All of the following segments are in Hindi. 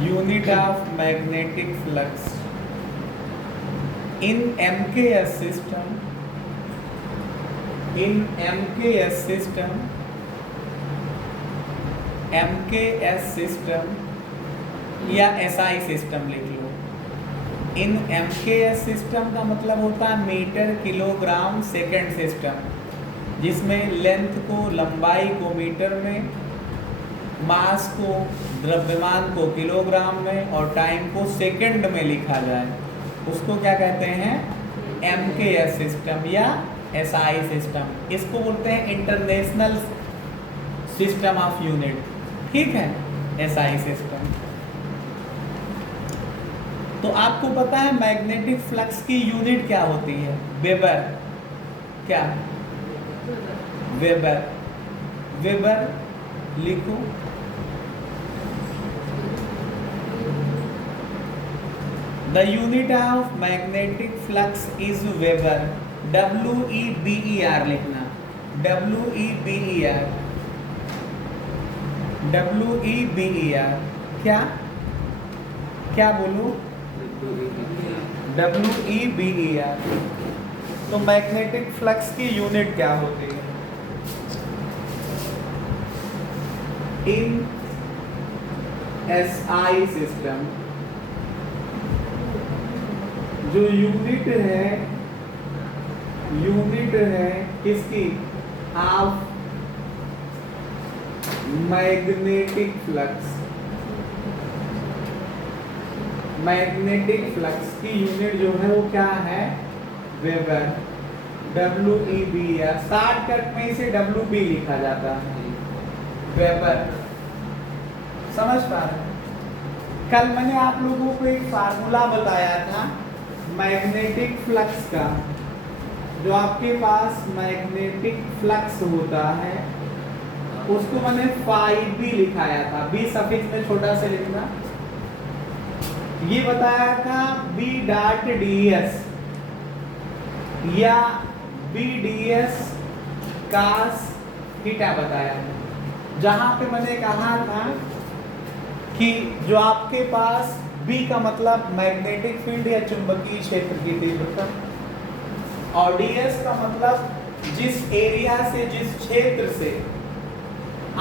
unit of magnetic flux in MKS system, in MKS system, MKS system या SI सिस्टम लिख लो। इन MKS सिस्टम का मतलब होता है मीटर किलोग्राम सेकंड सिस्टम, जिसमें लेंथ को, लंबाई को मीटर में, मास को, द्रव्यमान को किलोग्राम में और टाइम को सेकंड में लिखा जाए, उसको क्या कहते हैं? MKS सिस्टम या SI सिस्टम। इसको बोलते हैं इंटरनेशनल सिस्टम ऑफ यूनिट। ठीक है, SI सिस्टम। तो आपको पता है मैग्नेटिक फ्लक्स की यूनिट क्या होती है? वेबर। क्या? वेबर। वेबर लिखो। The unit of magnetic flux is weber. WEBER लिखना। WEBER। WEBER। क्या क्या बोलूं? WEBER। तो मैग्नेटिक फ्लक्स की यूनिट क्या होती है? इन SI सिस्टम जो यूनिट है किसकी? Of magnetic flux. Magnetic flux की यूनिट जो है वो क्या है? वेबर। WEBER। शॉर्टकट में इसे WB लिखा जाता है, वेबर। समझ पा रहे? कल मैंने आप लोगों को एक फार्मूला बताया था मैग्नेटिक फ्लक्स का। जो आपके पास मैग्नेटिक फ्लक्स होता है उसको मैंने phi b लिखाया था, B सफिक्स में छोटा से लिखना। ये बताया था B डॉट ds या B ds cos थीटा बताया था, जहां पे मैंने कहा था कि जो आपके पास B का मतलब मैग्नेटिक फील्ड या चुंबकीय क्षेत्र की तीव्रता और ds का मतलब जिस एरिया से, जिस क्षेत्र से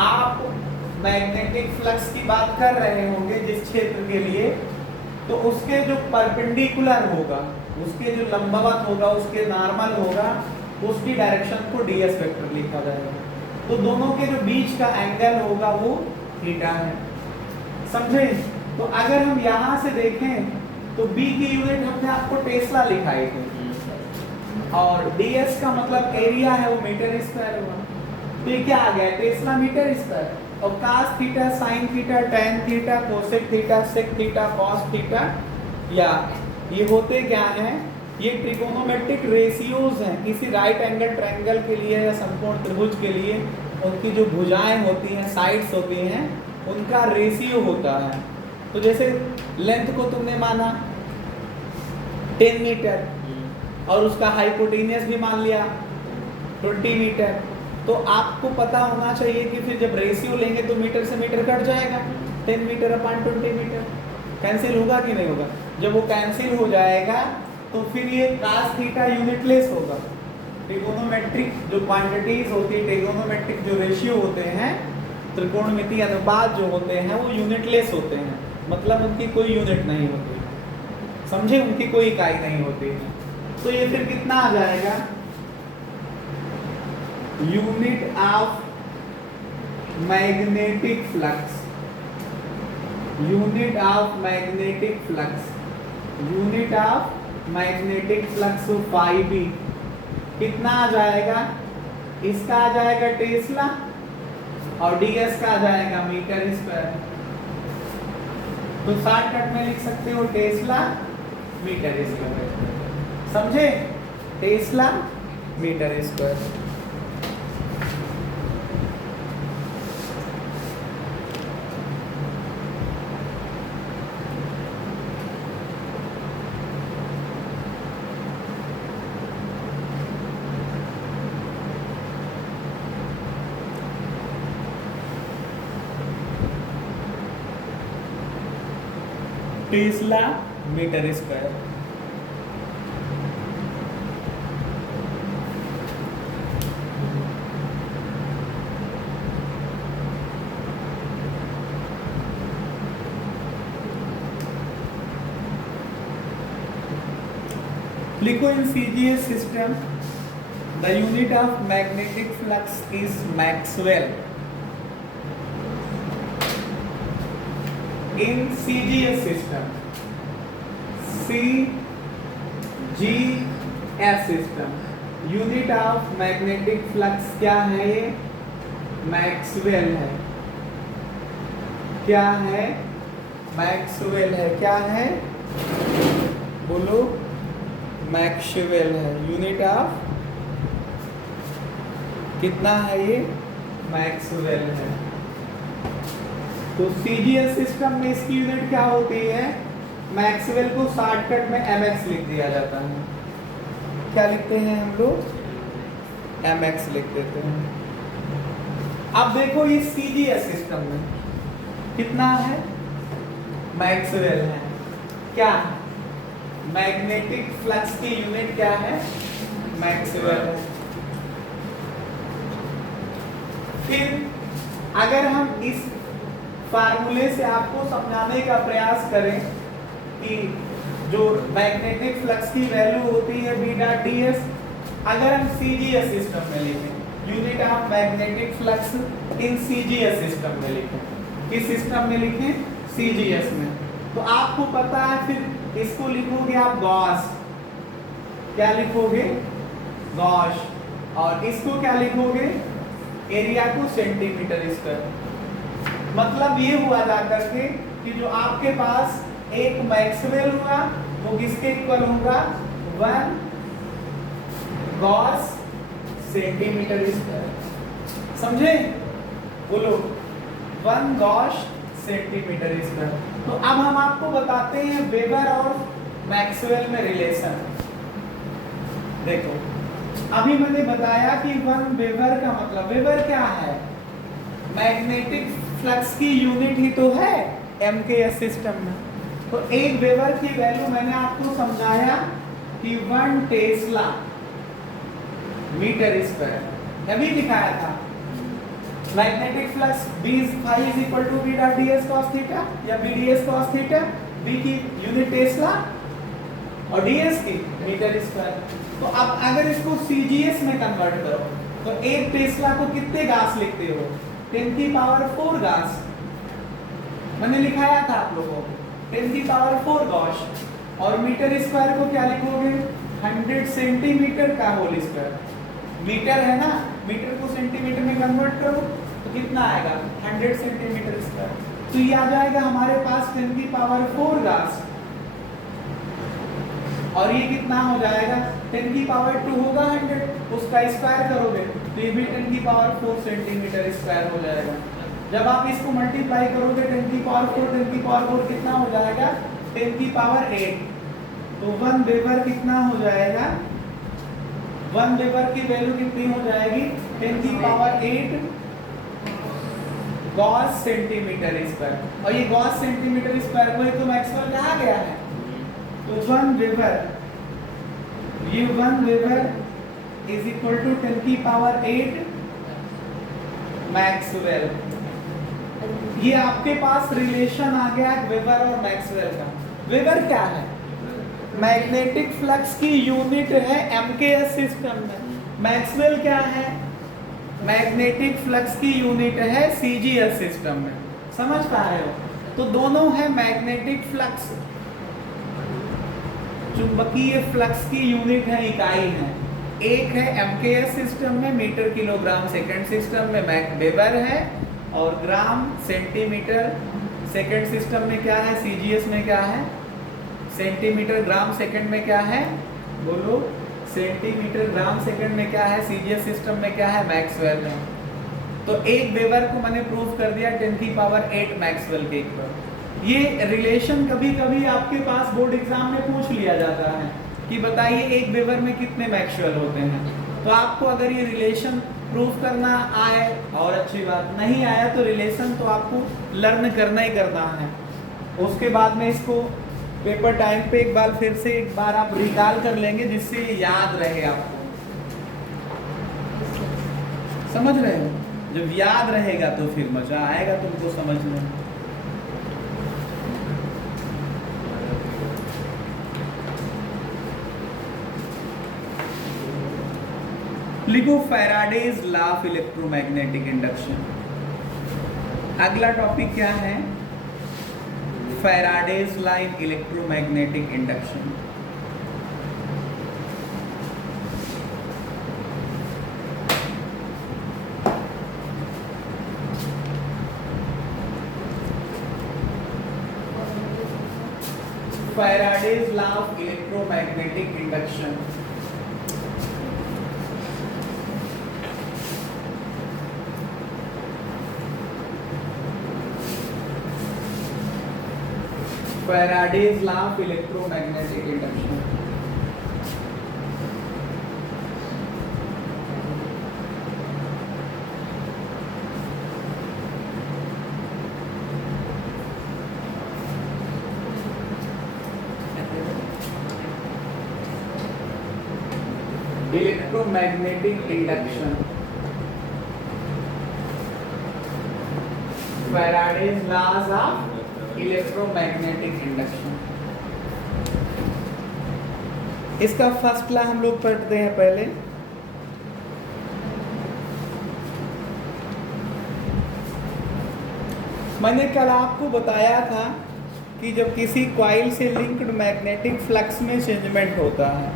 आप मैग्नेटिक फ्लक्स की बात कर रहे होंगे, जिस क्षेत्र के लिए, तो उसके जो परपेंडिकुलर होगा, उसके जो लंबवत होगा, उसके नॉर्मल होगा, उसकी डायरेक्शन को ds वेक्टर लिखा जाएगा। तो दोनों के जो बीच का एंगल होगा वो थीटा है। समझे? तो अगर हम यहाँ से देखें तो B की यूनिट हमने आपको टेस्ला लिखाई थी और ds का मतलब एरिया है, वो मीटर स्क्वायर हुआ। तो ये क्या आ गया? Tesla metre square. और cos theta, sin theta, tan theta, cosec theta, sec theta, cos theta, या ये होते क्या हैं? ये ट्रिगोनोमेट्रिक रेशियोज हैं। किसी राइट एंगल ट्रायंगल के लिए या समकोण त्रिभुज के लिए उनकी जो भुजाएं होती हैं, साइड्स होती हैं, उनका रेशियो होता है। तो जैसे लेंथ को तुमने माना 10 मीटर और उसका हाइपोटेनियस भी मान लिया 20 मीटर, तो आपको पता होना चाहिए कि फिर जब रेशियो लेंगे तो मीटर से मीटर कट जाएगा। 10 मीटर अपॉन 20 मीटर कैंसिल होगा कि नहीं होगा? जब वो कैंसिल हो जाएगा तो फिर ये cos थीटा यूनिटलेस होगा। ट्रिगोनोमेट्रिक जो क्वांटिटीज होती है, ट्रिगोनोमेट्रिक जो रेशियो होते हैं, त्रिकोणमितीय अनुपात जो होते हैं, वो यूनिटलेस होते हैं। मतलब उनकी कोई यूनिट नहीं होती, समझे? उनकी कोई इकाई नहीं होती है। तो ये फिर कितना आ जाएगा? Unit of magnetic flux, unit of magnetic flux, unit of magnetic flux phi b कितना आ जाएगा? इसका आ जाएगा टेस्ला और ds का आ जाएगा मीटर स्क्वायर। तो शॉर्टकट में लिख सकते हो टेस्ला मीटर स्क्वायर। समझे? Tesla metre square. Tesla metre square. लिखो in CGS system the unit of magnetic flux is maxwell. In CGS system, CGS system, unit of magnetic flux क्या है? ये मैक्सवेल है। क्या है? मैक्सवेल है। क्या है? बोलो। मैक्सवेल है। यूनिट ऑफ कितना है ये? मैक्सवेल है। तो CGS सिस्टम में इसकी यूनिट क्या होती है? मैक्सवेल को शॉर्टकट में mx लिख दिया जाता है। क्या लिखते हैं हम लोग? mx लिख देते हैं। अब देखो ये CGS सिस्टम में कितना है? मैक्सवेल है। क्या? मैग्नेटिक फ्लक्स की यूनिट क्या है? मैक्सवेल है। फिर अगर हम इस फार्मूले से आपको समझाने का प्रयास करें कि जो मैग्नेटिक फ्लक्स की वैल्यू होती है v डॉट ds, अगर हम CGS सिस्टम में लिखें, unit of magnetic flux in CGS system में लिखें, किस सिस्टम में लिखें? CGS में, तो आपको पता है फिर इसको लिखोगे आप गॉस। क्या लिखोगे? गॉस। और इसको क्या लिखोगे? एरिया को सेंटीमीटर स्क्वायर। मतलब ये हुआ जाकर के कि जो आपके पास एक मैक्सवेल हुआ वो किसके इक्वल होगा? 1 गॉस सेंटीमीटर स्क्वायर। समझे? बोलो 1 गॉस सेंटीमीटर स्क्वायर। तो अब हम आपको बताते हैं वेबर और मैक्सवेल में रिलेशन। देखो अभी मैंने बताया कि 1 वेबर का मतलब, वेबर क्या है? मैग्नेटिक फ्लक्स की यूनिट ही तो है MKS सिस्टम में। तो एक वेबर की वैल्यू मैंने आपको समझाया कि 1 टेस्ला मीटर स्क्वायर, अभी दिखाया था। Magnetic flux B phi is equal to V dot ds cos theta या VDS cos थीटा, V की यूनिट टेस्ला और ds की मीटर स्क्वायर। तो अब अगर इसको CGS में कन्वर्ट करो तो एक टेस्ला को कितने गास लिखते हो? 10 की पावर 4 गास। मैंने लिखाया था आप लोगों को 10 की पावर 4 गॉस। और मीटर स्क्वायर को क्या लिखोगे? 100 सेंटीमीटर का होल स्क्वायर। मीटर है ना, मीटर को सेंटीमीटर में कन्वर्ट करो तो कितना आएगा? 100 सेंटीमीटर स्क्वायर। तो ये आ जाएगा हमारे पास 10 की पावर 4 गास। और ये कितना हो जाएगा? 10 की पावर 2 होगा 100, उसका स्क्वायर करोगे तो ये भी 10 की पावर 4 सेंटीमीटर स्क्वायर हो जाएगा। जब आप इसको मल्टीप्लाई करोगे 10 की पावर 4, 10 की पावर 4 कितना हो जाएगा? 10 की पावर 8। तो 1 वेबर कितना हो जाएगा? 1 वेबर की वैल्यू कितनी हो जाएगी? 10 की पावर 8 गॉस सेंटीमीटर स्क्वायर। और ये गॉस सेंटीमीटर स्क्वायर को ही तो मैक्सवेल कहा गया है। तो 1 वेबर, ये 1 वेबर इज इक्वल टू 10 की पावर 8 मैक्सवेल। ये आपके पास रिलेशन आ गया वेबर और मैक्सवेल का। वेबर क्या है? मैग्नेटिक फ्लक्स की यूनिट है MKS सिस्टम में। मैक्सवेल क्या है? मैग्नेटिक फ्लक्स की यूनिट है CGS सिस्टम में। समझ पा रहे हो? तो दोनों है मैग्नेटिक फ्लक्स, चुंबकीय फ्लक्स की यूनिट है, इकाई है। एक है MKS सिस्टम में मीटर किलोग्राम सेकंड सिस्टम में वेबर है, और ग्राम सेंटीमीटर सेकंड सिस्टम में क्या है? CGS में क्या है? सेंटीमीटर ग्राम सेकंड में क्या है? बोलो। सेंटीमीटर ग्राम सेकंड में क्या है? CGS सिस्टम में क्या है? मैक्सवेल में। तो एक वेबर को मैंने प्रूव कर दिया 10 की पावर 8 मैक्सवेल के इक्वल। ये रिलेशन कभी कभी आपके पास बोर्ड एग्जाम में पूछ लिया जाता है कि बताइए एक वेबर में कितने मैक्सवेल होते हैं। तो आपको अगर ये रिलेशन प्रूफ करना आए और अच्छी बात, नहीं आया तो रिलेशन तो आपको लर्न करना ही करना है। उसके बाद में इसको पेपर टाइम पे एक बार आप रिकॉल कर लेंगे, जिससे ये याद रहे आपको। समझ रहे हो? जब याद रहेगा तो फिर मजा आएगा तुमको समझने में। लिखो Faraday's law of electromagnetic induction. अगला टॉपिक क्या है? Faraday's law in electromagnetic induction. Faraday's law of electromagnetic induction. Faraday's law of electromagnetic induction. Electromagnetic induction. Faraday's laws of electromagnetic induction. इसका फर्स्ट लॉ हम लोग पढ़ते हैं पहले। मैंने कल आपको बताया था कि जब किसी कॉइल से लिंक्ड मैग्नेटिक फ्लक्स में चेंजमेंट होता है,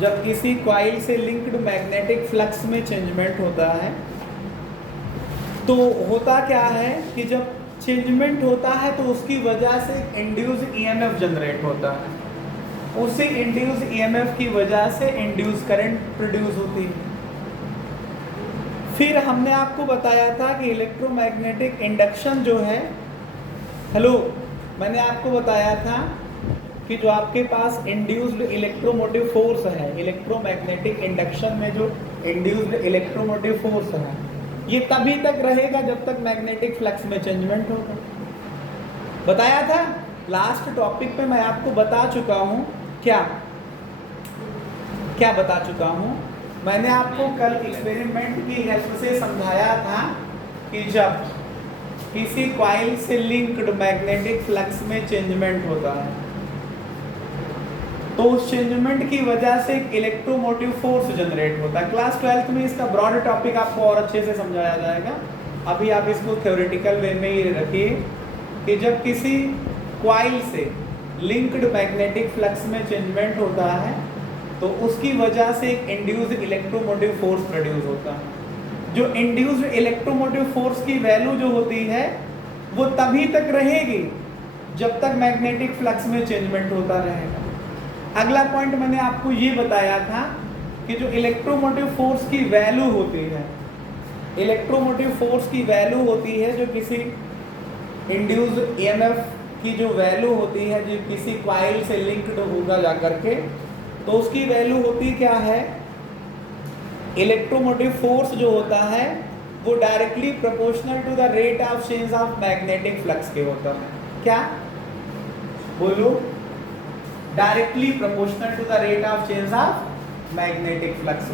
जब किसी कॉइल से लिंक्ड मैग्नेटिक फ्लक्स में चेंजमेंट होता है, तो होता क्या है कि जब चेंजमेंट होता है तो उसकी वजह से इंड्यूस ईएमएफ जनरेट होता है। उसी इंड्यूस ईएमएफ की वजह से इंड्यूस करंट प्रोड्यूस होती है। फिर हमने आपको बताया था कि इलेक्ट्रोमैग्नेटिक इंडक्शन जो है, हेलो, मैंने आपको बताया था कि जो आपके पास इंड्यूस्ड इलेक्ट्रोमोटिव फोर्स है, इलेक्ट्रोमैग्नेटिक इंडक्शन में जो इंड्यूस्ड इलेक्ट्रोमोटिव फोर्स है, ये तभी तक रहेगा जब तक मैग्नेटिक फ्लक्स में चेंजमेंट होगा। बताया था लास्ट टॉपिक पे, मैं आपको बता चुका हूँ। क्या बता चुका हूँ? मैंने आपको कल एक्सपेरिमेंट की हेल्प से समझाया था कि जब किसी कॉइल से लिंक्ड मैग्नेटिक फ्लक्स में चेंजमेंट होता है तो उस चेंजमेंट की वजह से एक इलेक्ट्रोमोटिव फोर्स जनरेट होता है। क्लास 12th में इसका ब्रॉड टॉपिक आपको और अच्छे से समझाया जाएगा। अभी आप इसको थ्योरेटिकल वे में ही रखिए कि जब किसी कॉइल से लिंक्ड मैग्नेटिक फ्लक्स में चेंजमेंट होता है तो उसकी वजह से एक इंड्यूस्ड इलेक्ट्रोमोटिव फोर्स प्रोड्यूस होता है। जो इंड्यूस्ड इलेक्ट्रोमोटिव फोर्स की वैल्यू जो होती है वो तभी तक रहेगी जब तक मैग्नेटिक फ्लक्स में चेंजमेंट होता रहेगा। अगला पॉइंट मैंने आपको ये बताया था कि जो इलेक्ट्रोमोटिव फोर्स की वैल्यू होती है, इलेक्ट्रोमोटिव फोर्स की वैल्यू होती है जो किसी इंड्यूस्ड ईएमएफ की जो वैल्यू होती है, जो किसी कॉइल से लिंक्ड होगा जाकर के, तो उसकी वैल्यू होती क्या है? इलेक्ट्रोमोटिव फोर्स जो होता है वो directly proportional to the rate of change of magnetic flux के होता है। क्या बोलो? Directly proportional to the rate of change of magnetic flux.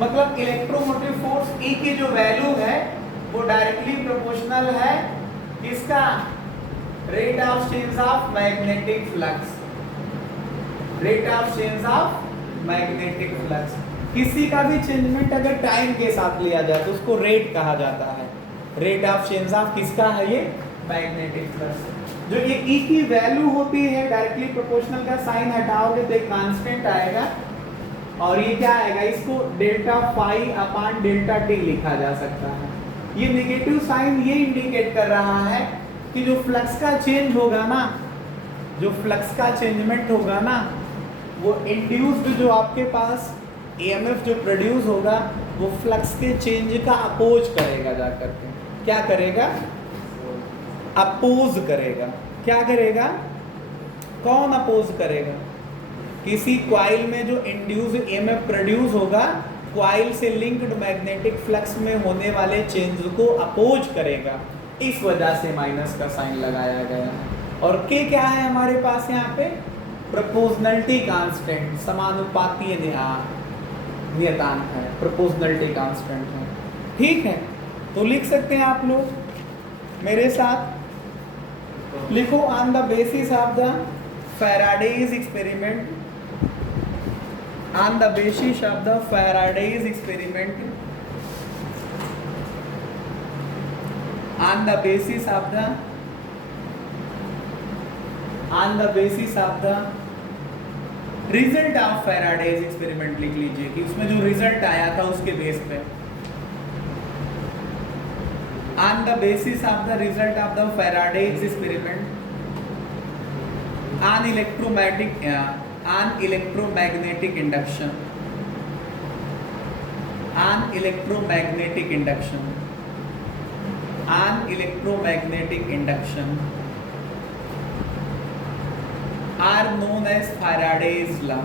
मतलब इलेक्ट्रोमोटिव फोर्स E की जो वैल्यू है वो डायरेक्टली प्रोपोर्शनल है किसका? Rate of change of magnetic flux, rate of change of magnetic flux. किसी का भी चेंजमेंट अगर टाइम के साथ लिया जाए तो उसको रेट कहा जाता है। रेट ऑफ चेंज ऑफ किसका है? ये मैग्नेटिक फ्लक्स। जो ये E की वैल्यू होती है, डायरेक्टली प्रोपोर्शनल का साइन हटाओगे तो एक कांस्टेंट आएगा और ये क्या आएगा? इसको delta phi upon delta t लिखा जा सकता है। ये नेगेटिव साइन ये इंडिकेट कर रहा है कि जो फ्लक्स का चेंज होगा ना, जो फ्लक्स का चेंजमेंट होगा ना, वो इंड्यूस्ड जो आपके पास ईएमएफ जो प्रोड्यूस होगा वो फ्लक्स के चेंज का अपोज करेगा जाकर के। क्या करेगा? अपोज करेगा। क्या करेगा? कौन अपोज करेगा? किसी कॉइल में जो इंड्यूस्ड ईएमएफ प्रोड्यूस होगा, कॉइल से लिंक्ड मैग्नेटिक फ्लक्स में होने वाले चेंज को अपोज करेगा। इस वजह से माइनस का साइन लगाया गया है। और के क्या है हमारे पास यहाँ पे? प्रोपोर्शनलिटी कांस्टेंट, समानुपातीय नियतांक है, प्रोपोर्शनलिटी कांस्टेंट है। ठीक है, तो लिख सकते हैं आप लोग मेरे साथ, लिखो on the basis of the Faraday's experiment, on the basis of the Faraday's experiment, on the basis of the result of Faraday's experiment लिख लीजिए कि उसमें जो रिजल्ट आया था उसके बेस पे, on the basis of the result of the Faraday's experiment on electromagnetic induction, on electromagnetic induction are known as Faraday's law,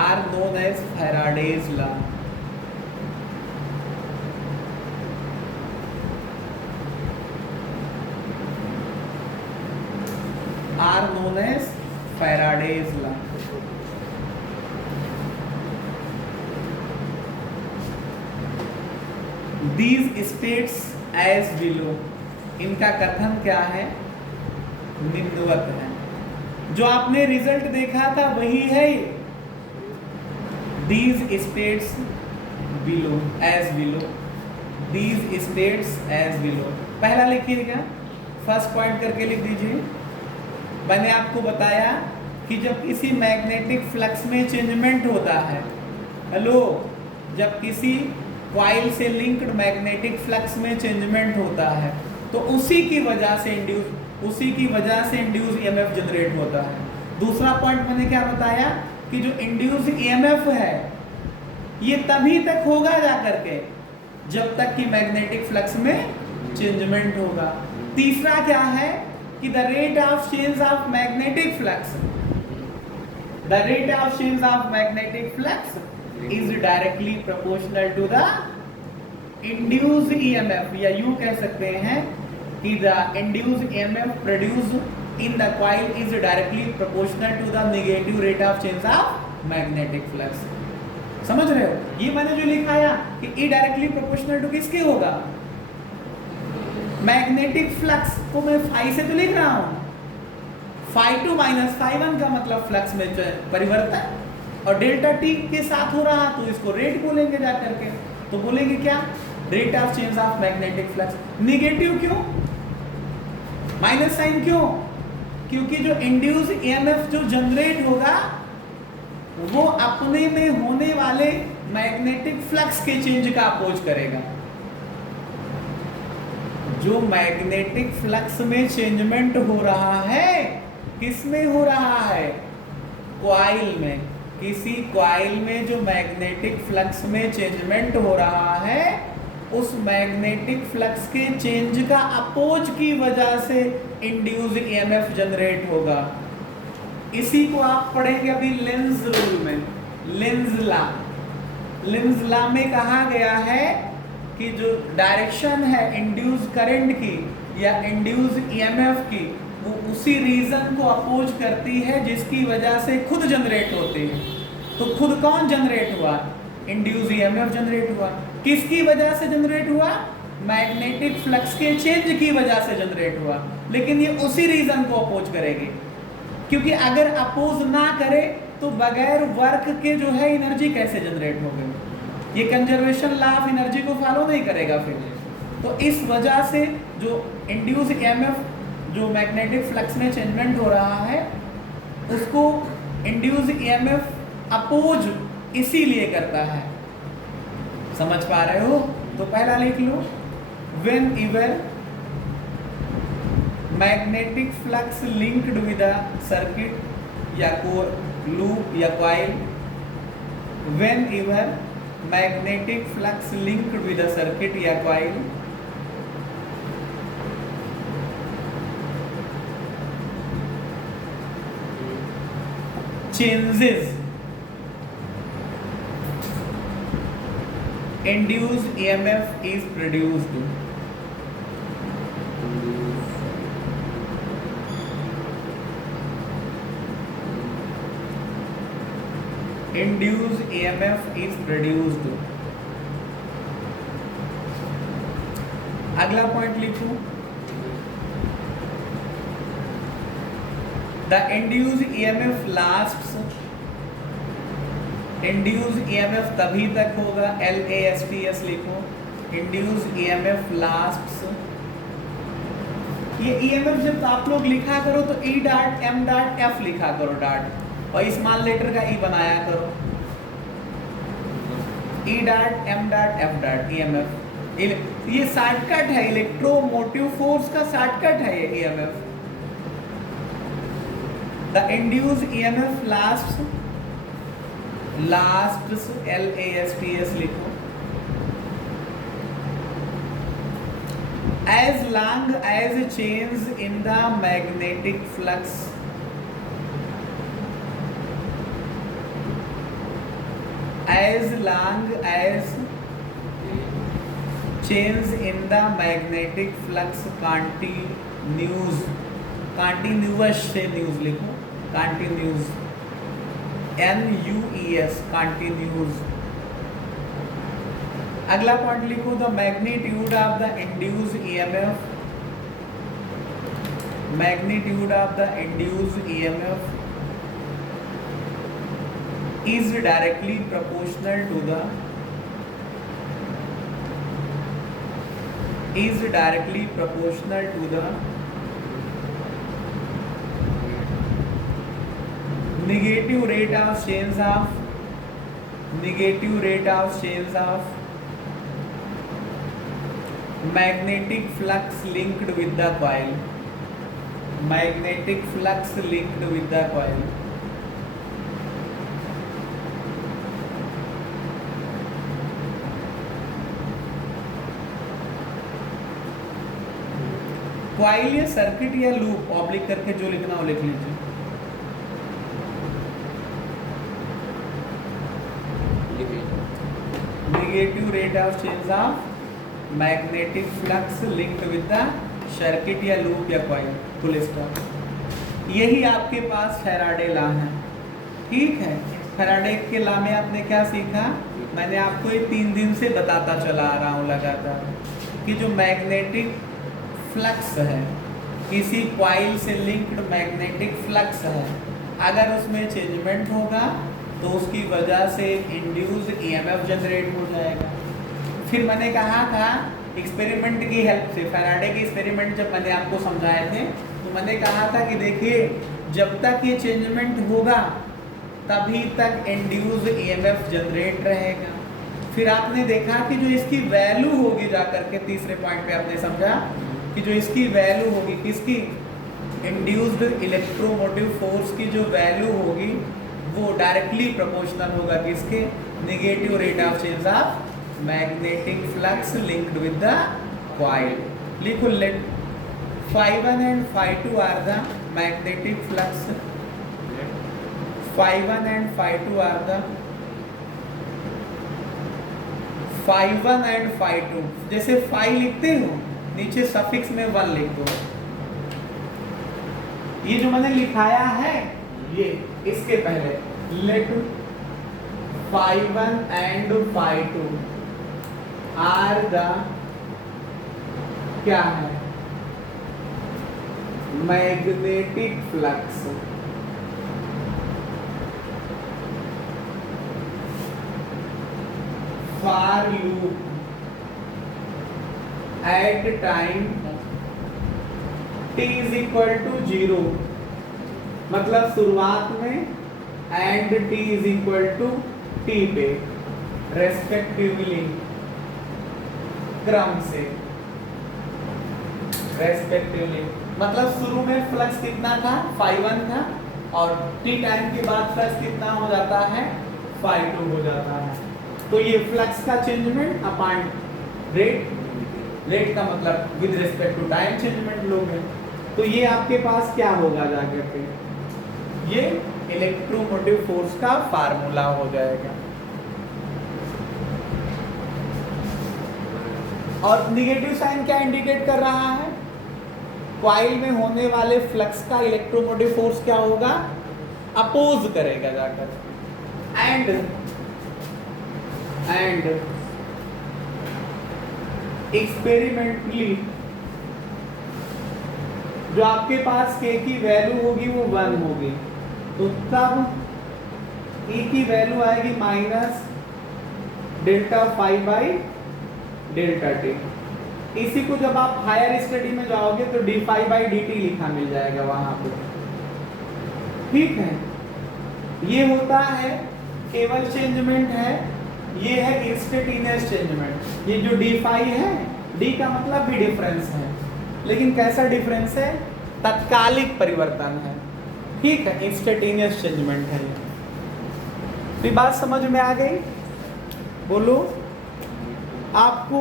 are known as Faraday's law. Are known as Faraday's law. These states as below, इनका कथन क्या है? निम्नवत है। जो आपने रिजल्ट देखा था वही है ये। These states below as below, these states as below। पहला लिखिएगा, फर्स्ट पॉइंट करके लिख दीजिए। मैंने आपको बताया कि जब किसी मैग्नेटिक फ्लक्स में चेंजमेंट होता है, हेलो, जब किसी कॉइल से लिंक्ड मैग्नेटिक फ्लक्स में चेंजमेंट होता है तो उसी की वजह से इंड्यूस ईएमएफ जनरेट होता है। दूसरा पॉइंट मैंने क्या बताया कि जो इंड्यूस ईएमएफ है ये तभी तक होगा जाकर के जब तक कि मैग्नेटिक फ्लक्स में चेंजमेंट होगा। तीसरा क्या है कि the rate of change of magnetic flux, the rate of change of magnetic flux is directly proportional to the induced EMF, या यूं कह सकते हैं कि the induced EMF produced in the coil is directly proportional to the negative rate of change of magnetic flux। समझ रहे हो? ये मैंने जो लिखाया कि E directly proportional to किसके होगा? मैग्नेटिक फ्लक्स को मैं फाई से तो लिख रहा हूं, phi two minus phi one का मतलब फ्लक्स में परिवर्तन, और डेल्टा टी के साथ हो रहा तो इसको रेट बोलेंगे जाकर के। तो बोलेंगे क्या? Rate of change of magnetic flux. Negative क्यों? माइनस साइन क्यों? क्योंकि जो इंड्यूस ईएमएफ जो जनरेट होगा वो अपने में होने वाले मैग्नेटिक फ्लक्स के चेंज का अपोज करेगा। जो मैग्नेटिक फ्लक्स में चेंजमेंट हो रहा है, किस में हो रहा है? कॉइल में। किसी कॉइल में जो मैग्नेटिक फ्लक्स में चेंजमेंट हो रहा है उस मैग्नेटिक फ्लक्स के चेंज का अपोज की वजह से इंड्यूस्ड ईएमएफ जनरेट होगा। इसी को आप पढ़ेंगे अभी लेंज रूल में, लेंज लॉ। लेंज लॉ में कहा गया है कि जो डायरेक्शन है इंड्यूस करंट की या इंड्यूस ईएमएफ की वो उसी रीजन को अपोज करती है जिसकी वजह से खुद जनरेट होती है। तो खुद कौन जनरेट हुआ? इंड्यूस ईएमएफ जनरेट हुआ। किसकी वजह से जनरेट हुआ? मैग्नेटिक फ्लक्स के चेंज की वजह से जनरेट हुआ। लेकिन ये उसी रीजन को अपोज करेगी, क्योंकि अगर अपोज ना करे तो बगैर वर्क के जो है एनर्जी कैसे जनरेट होगी? ये कंजर्वेशन लॉ ऑफ एनर्जी को फॉलो नहीं करेगा फिर। तो इस वजह से जो इंड्यूस ईएमएफ जो मैग्नेटिक फ्लक्स में चेंजमेंट हो रहा है उसको इंड्यूस ईएमएफ अपोज इसीलिए करता है। समझ पा रहे हो? तो पहला लिख लो, whenever magnetic flux linked with a circuit या लूप या coil, whenever magnetic flux linked with a circuit या coil changes induced EMF is produced, induced EMF is produced। अगला पॉइंट लिखूं, the induced EMF lasts, induced EMF तभी तक होगा, LASTS लिखो, induced EMF lasts। ये EMF जब आप लोग लिखा करो तो E dot M dot F लिखा करो डॉट, और स्मॉल लेटर का E बनाया करो, E dot M dot F dot EMF। ये शॉर्टकट है, इलेक्ट्रोमोटिव फोर्स का शॉर्टकट है ये EMF। The induced EMF lasts, LASTS लिखो, as long as change in the magnetic flux, as long as change in the magnetic flux continues, continuous से न्यूज लिखो, continuous, NUES, continuous। अगला पॉइंट लिखो, the magnitude of the induced EMF, magnitude of the induced EMF is directly proportional to the, is directly proportional to the negative rate of change of, negative rate of change of magnetic flux linked with the coil, magnetic flux linked with the coil। Coil या सर्किट या लूप, ऑब्लिक करके जो लिखना हो लिख लीजिए। Negative rate of change of magnetic flux linked with the circuit या लूप या क्वाइल, फुल स्टॉप। यही आपके पास फैराडे लॉ है, ठीक है। फैराडे के लॉ में आपने क्या सीखा, मैंने आपको ये 3 दिन से बताता चला आ रहा हूँ लगातार, कि जो मैग्नेटिक फ्लक्स है, किसी क्वाइल से लिंक्ड मैग्नेटिक फ्लक्स है, अगर उसमें चेंजमेंट होगा तो उसकी वजह से इंड्यूस्ड EMF जनरेट हो जाएगा। फिर मैंने कहा था एक्सपेरिमेंट की हेल्प से, फैराडे के एक्सपेरिमेंट जब मैंने आपको समझाए थे तो मैंने कहा था कि देखिए जब तक ये चेंजमेंट होगा तभी तक इंड्यूस्ड EMF जनरेट रहेगा। फिर आपने देखा कि जो इसकी वैल्यू होगी, जाकर के तीसरे पॉइंट पे आपने समझा कि जो इसकी वैल्यू होगी, किसकी, इंड्यूस्ड इलेक्ट्रोमोटिव फोर्स की जो वैल्यू होगी वो डायरेक्टली प्रोपोर्शनल होगा किसके, negative rate of change of magnetic flux linked with the coil. लिखो, late phi1 and phi2 are the magnetic flux, phi1 and phi2 are the, phi1 and phi2, जैसे phi लिखते हो नीचे सफिक्स में 1 लिख दो। ये जो मैंने लिखाया है ये इसके पहले late phi1 and phi2 are the, क्या है, magnetic flux, for loop at time t is equal to 0, मतलब शुरुआत में, एंड t is equal to t पे रेस्पेक्टिवली, क्रम से, रेस्पेक्टिवली। मतलब शुरू में फ्लक्स कितना था, phi1 था, और t टाइम के बाद फ्लक्स कितना हो जाता है, phi2 हो जाता है। तो ये फ्लक्स का चेंजमेंट अपॉन रेट, रेट का मतलब with respect to time changement लोगे, तो ये आपके पास क्या होगा जाकर के, ये इलेक्ट्रोमोटिव फोर्स का फार्मूला हो जाएगा। और निगेटिव साइन क्या इंडिकेट कर रहा है, कॉइल में होने वाले फ्लक्स का इलेक्ट्रोमोटिव फोर्स क्या होगा, अपोज करेगा जाकर। एंड एक्सपेरिमेंटली जो आपके पास k की वैल्यू होगी वो 1 होगी, तो तब e की वैल्यू आएगी minus delta phi by delta t. इसी को जब आप हायर स्टडी में जाओगे तो d phi by d t लिखा मिल जाएगा वहां पे। ठीक है, ये होता है केवल चेंजमेंट है, ये है इंस्टेंटेनियस चेंजमेंट। ये जो डी फाई है, डी का मतलब भी डिफरेंस है, लेकिन कैसा डिफरेंस है? तत्कालिक परिवर्तन है। ठीक है, इंस्टेंटेनियस चेंजमेंट है। ये बात समझ में आ गई? बोलो। आपको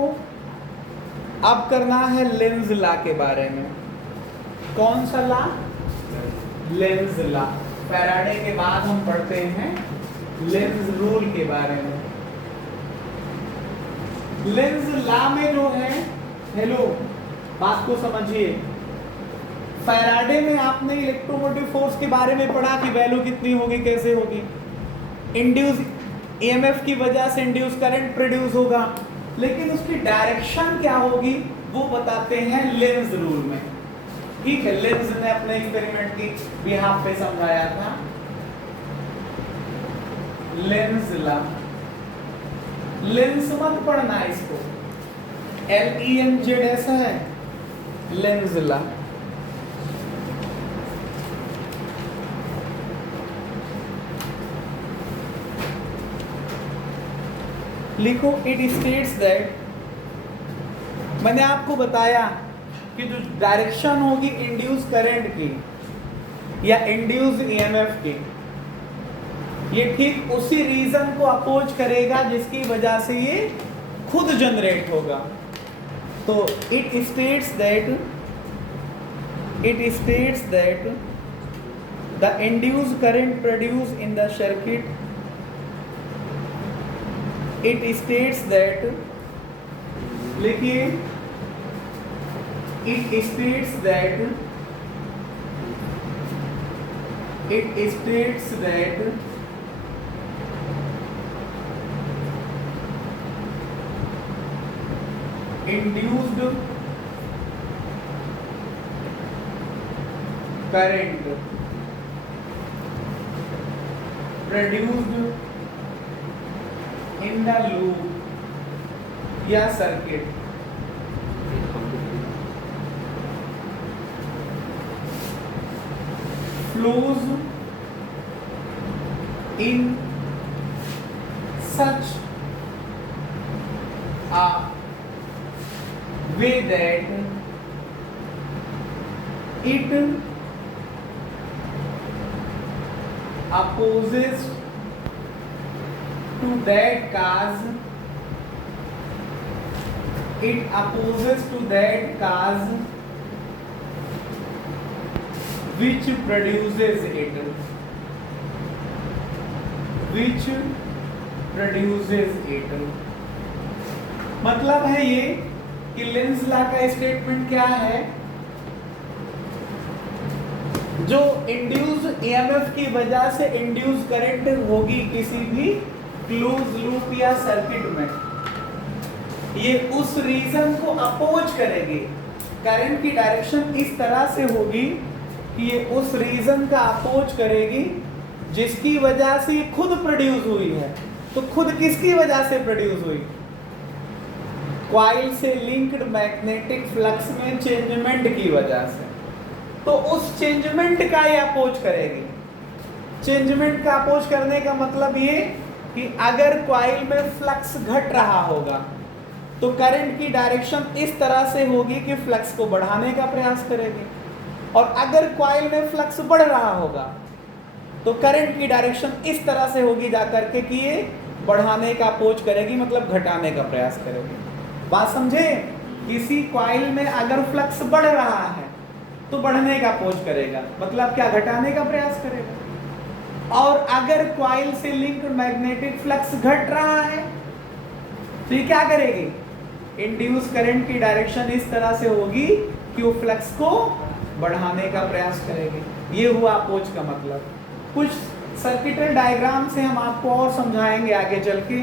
अब करना है लेंज लॉ के बारे में। कौन सा लॉ? Lenz law. फैराडे के बाद हम पढ़ते हैं लेंज रूल के बारे में। लेंज लॉ में जो है, हेलो बात को समझिए, फैराडे में आपने इलेक्ट्रोमोटिव फोर्स के बारे में पढ़ा कि वैल्यू कितनी होगी, कैसे होगी। इंड्यूस ईएमएफ की वजह से इंड्यूस करंट प्रोड्यूस होगा, लेकिन उसकी डायरेक्शन क्या होगी वो बताते हैं लेंज रूल में। ठीक है, लेंज ने अपने एक्सपेरिमेंट की बिहाफ पे समझाया था लेंज लॉ। लेंस मत पढ़ना इसको, LENZ ऐसा है, लेंज लॉ। लिखो, इट स्टेट्स दैट, मैंने आपको बताया कि जो डायरेक्शन होगी इंड्यूस करंट की या इंड्यूस ईएमएफ की, ये ठीक उसी रीजन को अपोज करेगा जिसकी वजह से ये खुद जनरेट होगा। तो it states that the induce current produce in the circuit, it states that, लिखिए, it states that induced current produced in the loop या circuit flows in such a way that it opposes to that cause, which produces it, मतलब है ये कि लेंज लॉ का स्टेटमेंट क्या है? जो इंड्यूस ईएमएफ की वजह से इंड्यूस करंट होगी किसी भी क्लोज लूप या सर्किट में, ये उस रीजन को अपोज करेगी। करंट की डायरेक्शन इस तरह से होगी कि ये उस रीजन का अपोज करेगी जिसकी वजह से ये खुद प्रोड्यूस हुई है। तो खुद किसकी वजह से प्रोड्यूस हुई? कॉइल से लिंक्ड मैग्नेटिक फ्लक्स में चेंजमेंट की वजह से। तो उस चेंजमेंट का ये अपोज करेगी। चेंजमेंट का अपोज करने का मतलब ये कि अगर कॉइल में फ्लक्स घट रहा होगा तो करंट की डायरेक्शन इस तरह से होगी कि फ्लक्स को बढ़ाने का प्रयास करेगी, और अगर कॉइल में फ्लक्स बढ़ रहा होगा तो करंट की डायरेक्शन इस तरह से होगी जाकर के कि ये बढ़ाने का अपोज करेगी, मतलब घटाने का प्रयास करेगी। बात समझे? किसी कॉइल में अगर फ्लक्स बढ़ रहा है तो बढ़ने का अपोज करेगा, मतलब क्या? घटाने का प्रयास करेगा। और अगर कॉइल से लिंक्ड मैग्नेटिक फ्लक्स घट रहा है तो ये क्या करेगी? इंड्यूस करंट की डायरेक्शन इस तरह से होगी कि वो फ्लक्स को बढ़ाने का प्रयास करेगी। ये हुआ अपोज का मतलब। कुछ सर्किटल डायग्राम से हम आपको और समझाएंगे आगे चल के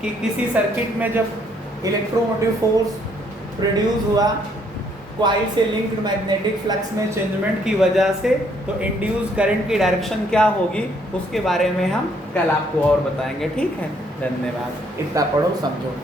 कि किसी सर्किट में जब इलेक्ट्रोमोटिव फोर्स प्रोड्यूस हुआ कॉइल से लिंक्ड मैग्नेटिक फ्लक्स में चेंजमेंट की वजह से, तो इंड्यूस करंट की डायरेक्शन क्या होगी उसके बारे में हम कल आपको और बताएंगे। ठीक है, धन्यवाद। इतना पढ़ो समझो।